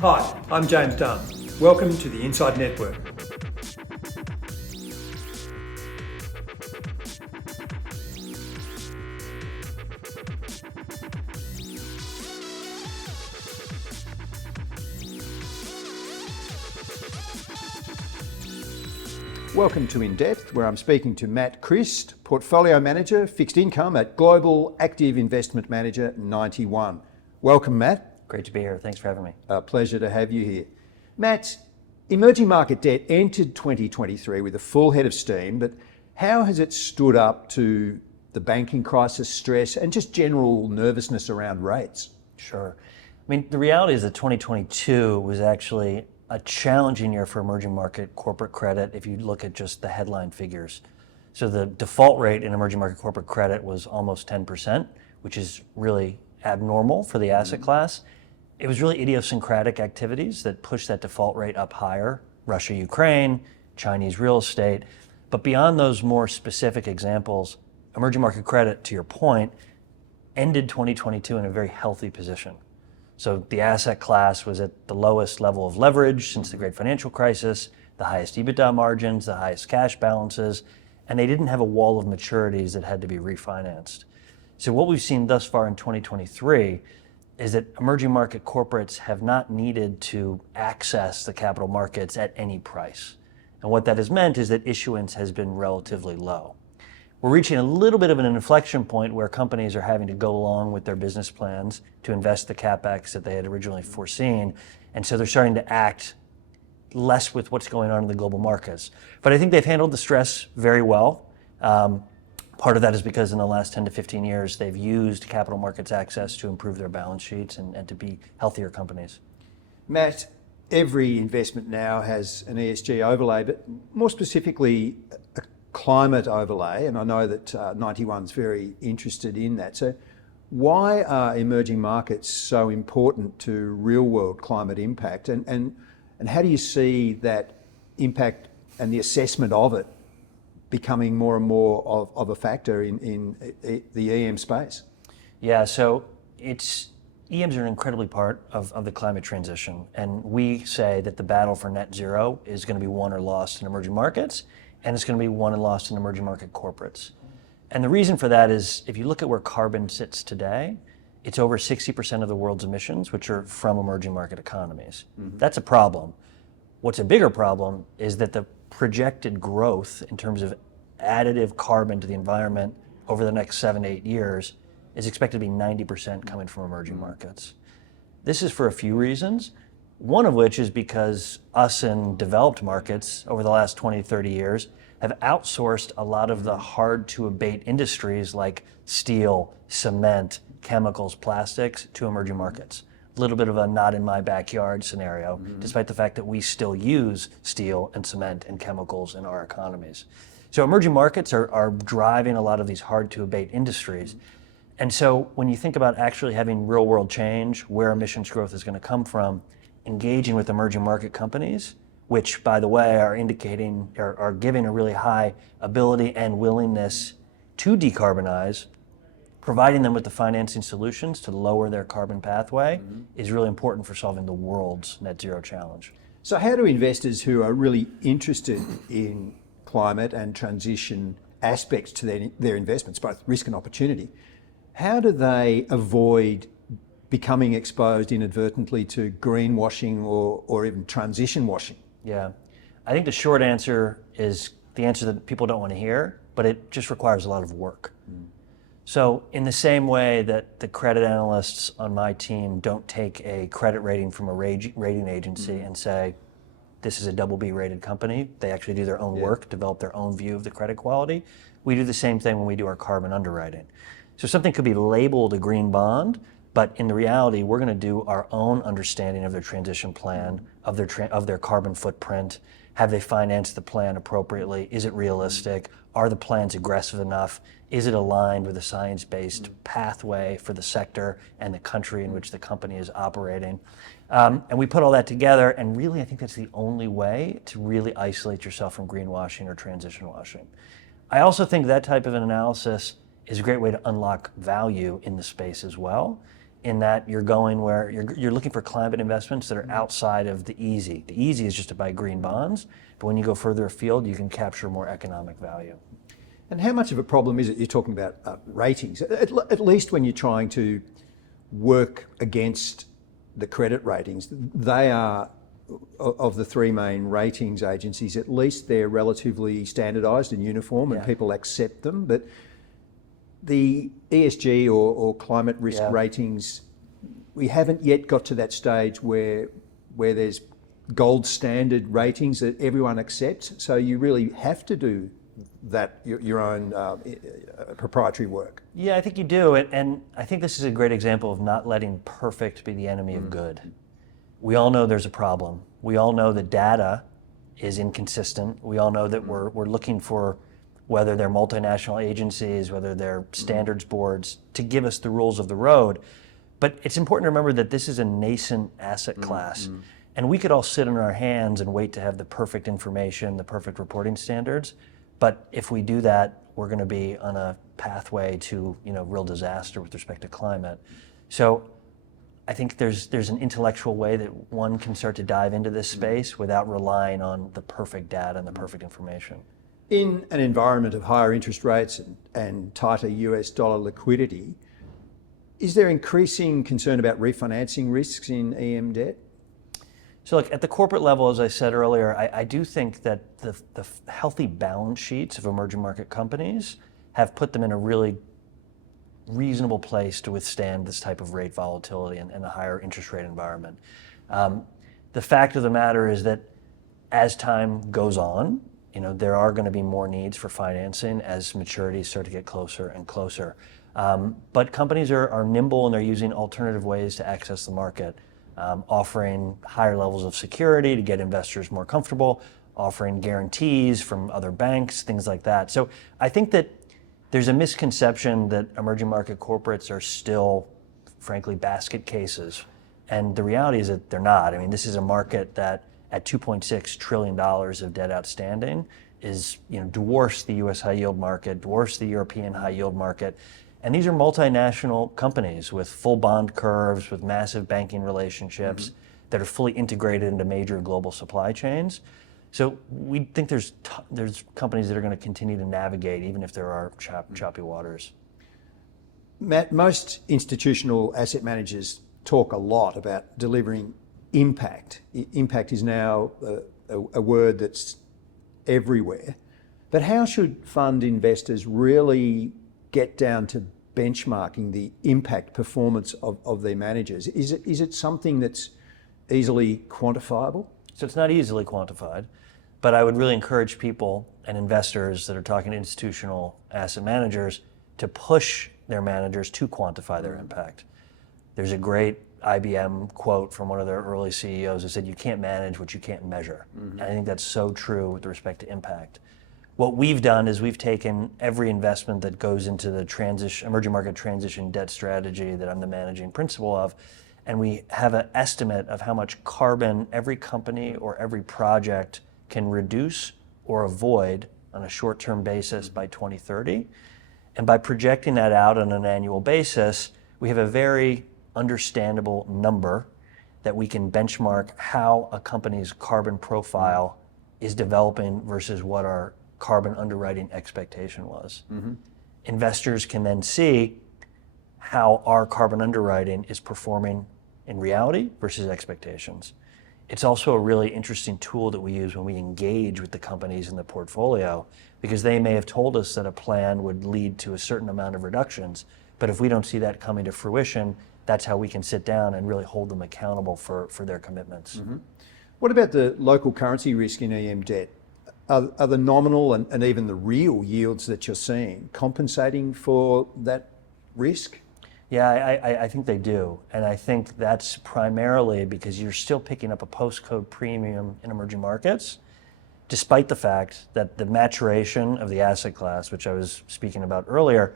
Hi, I'm James Dunn. Welcome to the Inside Network. Welcome to INDepth, where I'm speaking to Matt Christ, Portfolio Manager, Fixed Income at Global Active Investment Manager 91. Welcome, Matt. Great to be here. Thanks for having me. A pleasure to have you here. Matt, emerging market debt entered 2023 with a full head of steam, but how has it stood up to the banking crisis stress and just general nervousness around rates? Sure. I mean, the reality is that 2022 was actually a challenging year for emerging market corporate credit if you look at just the headline figures. So the default rate in emerging market corporate credit was almost 10%, which is really abnormal for the asset class. It was really idiosyncratic activities that pushed that default rate up higher: Russia, Ukraine, Chinese real estate. But beyond those more specific examples, emerging market credit, to your point, ended 2022 in a very healthy position. So the asset class was at the lowest level of leverage since the great financial crisis, the highest EBITDA margins, the highest cash balances, and they didn't have a wall of maturities that had to be refinanced. So what we've seen thus far in 2023 is that emerging market corporates have not needed to access the capital markets at any price. And what that has meant is that issuance has been relatively low. We're reaching a little bit of an inflection point where companies are having to go along with their business plans to invest the CapEx that they had originally foreseen. And so they're starting to act less with what's going on in the global markets. But I think they've handled the stress very well. Part of that is because in the last 10 to 15 years, they've used capital markets access to improve their balance sheets and to be healthier companies. Matt, every investment now has an ESG overlay, but more specifically, a climate overlay, and I know that 91's very interested in that. So why are emerging markets so important to real-world climate impact, and how do you see that impact and the assessment of it becoming more and more of a factor in the EM space? Yeah, so EMs are an incredibly part of the climate transition, and we say that the battle for net zero is going to be won or lost in emerging markets, and it's going to be won and lost in emerging market corporates. And the reason for that is, if you look at where carbon sits today, it's over 60% of the world's emissions, which are from emerging market economies. That's a problem. What's a bigger problem is that the projected growth in terms of additive carbon to the environment over the next 7 to 8 years is expected to be 90% coming from emerging markets. This is for a few reasons. One of which is because us in developed markets over the last 20, 30 years have outsourced a lot of the hard to abate industries like steel, cement, chemicals, plastics to emerging markets. A little bit of a not in my backyard scenario, despite the fact that we still use steel and cement and chemicals in our economies. So emerging markets are driving a lot of these hard to abate industries. And so when you think about actually having real world change, where emissions growth is going to come from, engaging with emerging market companies, which, by the way, are indicating or are giving a really high ability and willingness to decarbonize, providing them with the financing solutions to lower their carbon pathway is really important for solving the world's net zero challenge. So how do investors who are really interested in climate and transition aspects to their investments, both risk and opportunity, how do they avoid becoming exposed inadvertently to greenwashing or even transition washing? Yeah, I think the short answer is the answer that people don't want to hear, but it just requires a lot of work. So in the same way that the credit analysts on my team don't take a credit rating from a rating agency and say, this is a BB rated company, they actually do their own work, develop their own view of the credit quality. We do the same thing when we do our carbon underwriting. So something could be labeled a green bond, but in the reality, we're going to do our own understanding of their transition plan, of their carbon footprint. Have they financed the plan appropriately? Is it realistic? Are the plans aggressive enough? Is it aligned with a science-based pathway for the sector and the country in which the company is operating? And we put all that together, and really I think that's the only way to really isolate yourself from greenwashing or transition washing. I also think that type of an analysis is a great way to unlock value in the space as well. in that you're going where you're looking for climate investments that are outside of the easy. The easy is just to buy green bonds, but when you go further afield, you can capture more economic value. And how much of a problem is it? You're talking about ratings, at least when you're trying to work against the credit ratings. They are, of the three main ratings agencies, at least they're relatively standardised and uniform and people accept them. But the ESG or climate risk ratings, we haven't yet got to that stage where there's gold standard ratings that everyone accepts. So you really have to do that, your own proprietary work. Yeah, I think you do. And I think this is a great example of not letting perfect be the enemy of good. We all know there's a problem. We all know the data is inconsistent. We all know that we're looking for whether they're multinational agencies, whether they're standards boards, to give us the rules of the road. But it's important to remember that this is a nascent asset class. And we could all sit on our hands and wait to have the perfect information, the perfect reporting standards. But if we do that, we're going to be on a pathway to real disaster with respect to climate. So I think there's an intellectual way that one can start to dive into this space without relying on the perfect data and the perfect information. In an environment of higher interest rates and tighter US dollar liquidity, is there increasing concern about refinancing risks in EM debt? So look, at the corporate level, as I said earlier, I do think that the healthy balance sheets of emerging market companies have put them in a really reasonable place to withstand this type of rate volatility and a higher interest rate environment. The fact of the matter is that as time goes on, there are going to be more needs for financing as maturities start to get closer and closer. But companies are nimble and they're using alternative ways to access the market. Offering higher levels of security to get investors more comfortable, offering guarantees from other banks, things like that. So I think that there's a misconception that emerging market corporates are still, frankly, basket cases. And the reality is that they're not. I mean, this is a market that at $2.6 trillion of debt outstanding is, dwarfs the US high yield market, dwarfs the European high yield market. And these are multinational companies with full bond curves, with massive banking relationships that are fully integrated into major global supply chains. So we think there's companies that are going to continue to navigate even if there are choppy waters. Matt, most institutional asset managers talk a lot about delivering impact. Impact is now a word that's everywhere. But how should fund investors really get down to benchmarking the impact performance of their managers? Is it something that's easily quantifiable? So it's not easily quantified, but I would really encourage people and investors that are talking to institutional asset managers to push their managers to quantify their impact. There's a great IBM quote from one of their early CEOs that said, "You can't manage what you can't measure." And I think that's so true with respect to impact. What we've done is we've taken every investment that goes into the emerging market transition debt strategy that I'm the managing principal of, and we have an estimate of how much carbon every company or every project can reduce or avoid on a short-term basis by 2030. And by projecting that out on an annual basis, we have a very understandable number that we can benchmark how a company's carbon profile is developing versus what our carbon underwriting expectation was. Investors can then see how our carbon underwriting is performing in reality versus expectations. It's also a really interesting tool that we use when we engage with the companies in the portfolio, because they may have told us that a plan would lead to a certain amount of reductions, but if we don't see that coming to fruition, that's how we can sit down and really hold them accountable for their commitments. What about the local currency risk in EM debt? Are the nominal and even the real yields that you're seeing compensating for that risk? Yeah, I think they do. And I think that's primarily because you're still picking up a postcode premium in emerging markets, despite the fact that the maturation of the asset class, which I was speaking about earlier,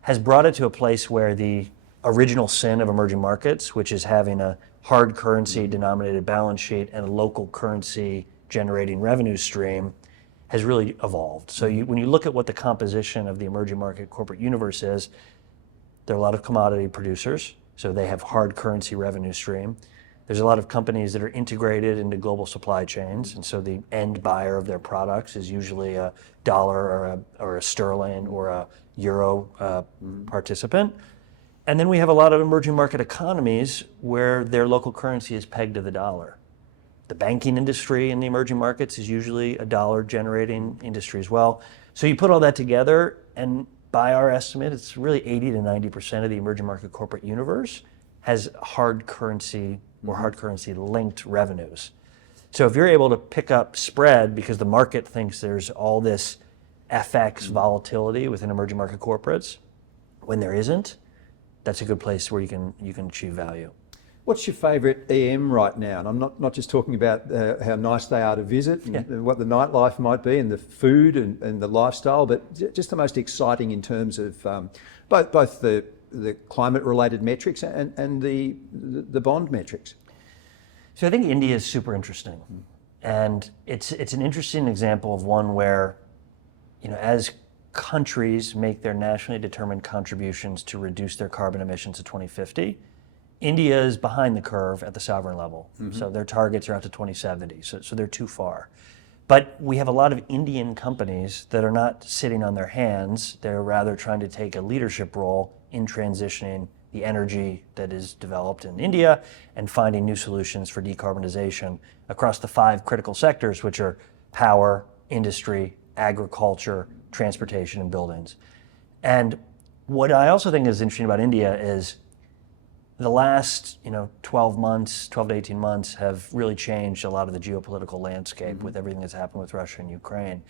has brought it to a place where the original sin of emerging markets, which is having a hard currency denominated balance sheet and a local currency generating revenue stream, has really evolved. So when you look at what the composition of the emerging market corporate universe is, there are a lot of commodity producers, So they have hard currency revenue stream. There's a lot of companies that are integrated into global supply chains, and so the end buyer of their products is usually a dollar or a sterling or a euro participant. And then we have a lot of emerging market economies where their local currency is pegged to the dollar. The banking industry in the emerging markets is usually a dollar-generating industry as well. So you put all that together, and by our estimate, it's really 80 to 90% of the emerging market corporate universe has hard currency or hard currency-linked revenues. So if you're able to pick up spread because the market thinks there's all this FX volatility within emerging market corporates, when there isn't, that's a good place where you can achieve value. What's your favourite EM right now? And I'm not just talking about how nice they are to visit and what the nightlife might be and the food and the lifestyle, but just the most exciting in terms of both the climate-related metrics and the bond metrics. So I think India is super interesting, and it's an interesting example of one where, as countries make their nationally determined contributions to reduce their carbon emissions to 2050, India is behind the curve at the sovereign level. So their targets are out to 2070, so they're too far. But we have a lot of Indian companies that are not sitting on their hands. They're rather trying to take a leadership role in transitioning the energy that is developed in India and finding new solutions for decarbonization across the 5 critical sectors, which are power, industry, agriculture, transportation, and buildings. And what I also think is interesting about India is the last 12 to 18 months have really changed a lot of the geopolitical landscape with everything that's happened with Russia and Ukraine.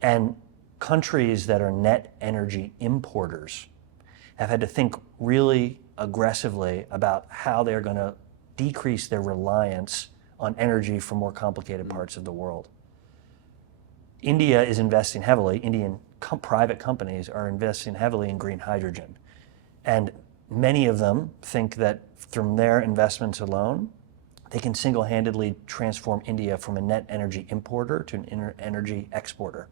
And countries that are net energy importers have had to think really aggressively about how they're going to decrease their reliance on energy from more complicated parts of the world. India is investing heavily, Indian private companies are investing heavily in green hydrogen. And many of them think that from their investments alone, they can single-handedly transform India from a net energy importer to an energy exporter.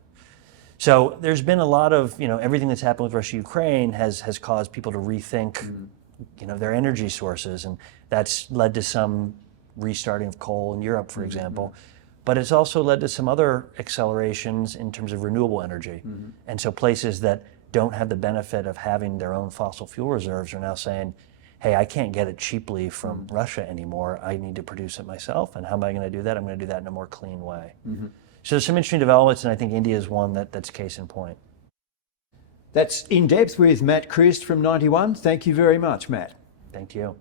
So there's been a lot of, everything that's happened with Russia, Ukraine has caused people to rethink, their energy sources, and that's led to some restarting of coal in Europe, for example. But it's also led to some other accelerations in terms of renewable energy. And so places that don't have the benefit of having their own fossil fuel reserves are now saying, hey, I can't get it cheaply from Russia anymore. I need to produce it myself. And how am I going to do that? I'm going to do that in a more clean way. So there's some interesting developments, and I think India is one that's case in point. That's INDepth with Matt Christ from 91. Thank you very much, Matt. Thank you.